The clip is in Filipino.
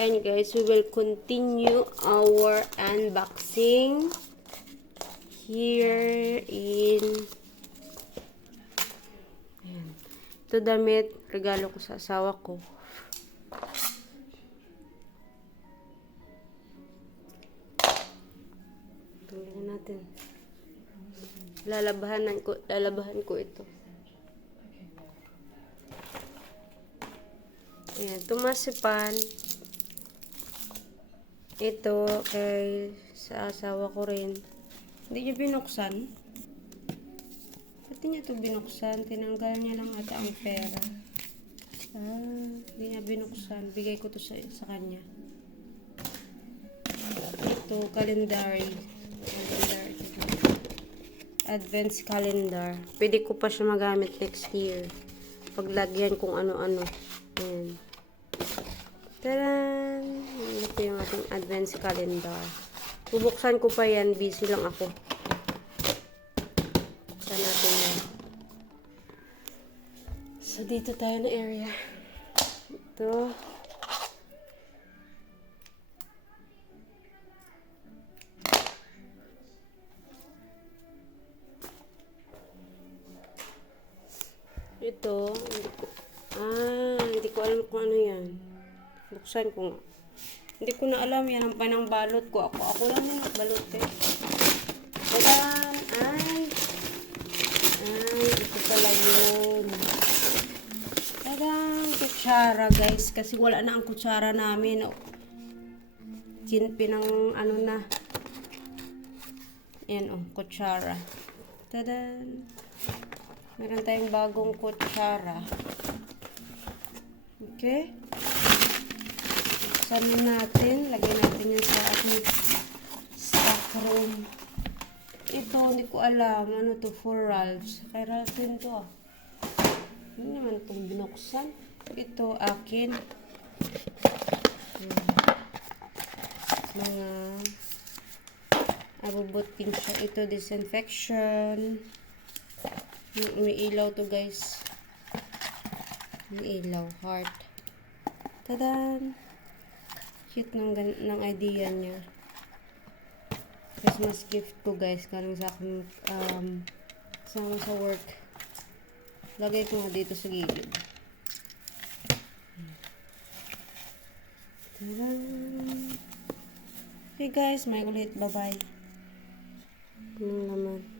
And guys, we will continue our unboxing here in ayan. Ito damit, regalo ko sa asawa ko. Tingnan natin. Lalabahan ko ito. Ayan, tumasipan. Ito kay sa asawa ko rin. Hindi niya binuksan. Pati niya ito binuksan. Tinanggal niya lang ata ang pera. Hindi niya binuksan. Bigay ko to sa kanya. Ito, calendary. Advents calendar. Pwede ko pa siya magamit next year. Paglagyan kung ano-ano. Ayan. Taran! Ito yung ating advents calendar. Bubuksan ko pa yan. Busy lang ako. Buksan natin yan. So, dito tayo na area. Ito. Ito, hindi ko alam kung ano yan. Buksan ko nga. Hindi ko na alam yan ang panang balot ko. Ako lang yung balot eh. Tadan! Ito pala yun. Tadan! Kutsara guys. Kasi wala na ang kutsara namin. Pinang ano na. Yan kutsara. Tadan! Meron tayong bagong kutsara. Okay. Buksan natin. Lagay natin yan sa ating stock room. Ito, hindi ko alam. Ano to? For Ralph's. Kay Ralph din to. Hindi naman itong binuksan. Ito, akin. Mga abubutin siya. Ito, disinfection. May ilaw to guys. May ilaw. Heart. Tadan! Cute ng idea niya. Christmas gift ko guys. Galing sa akin kasama sa work. Lagay ko nga dito sa gilid. Tadan! Okay guys. May ulit. Bye bye. Ano naman.